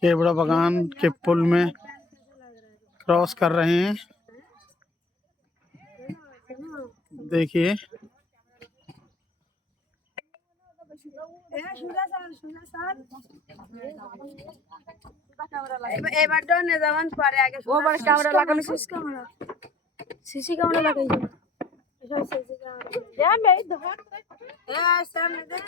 केवड़ा बागान के पुल में क्रॉस कर रहे हैं। देखिए এবার ডনে যেমন পরে আগে ওভার ক্যামেরা লাগানো সিসি ক্যামেরা লাগাইছো এটা সিসি ক্যামেরা দেন এই ধর সামনে দেন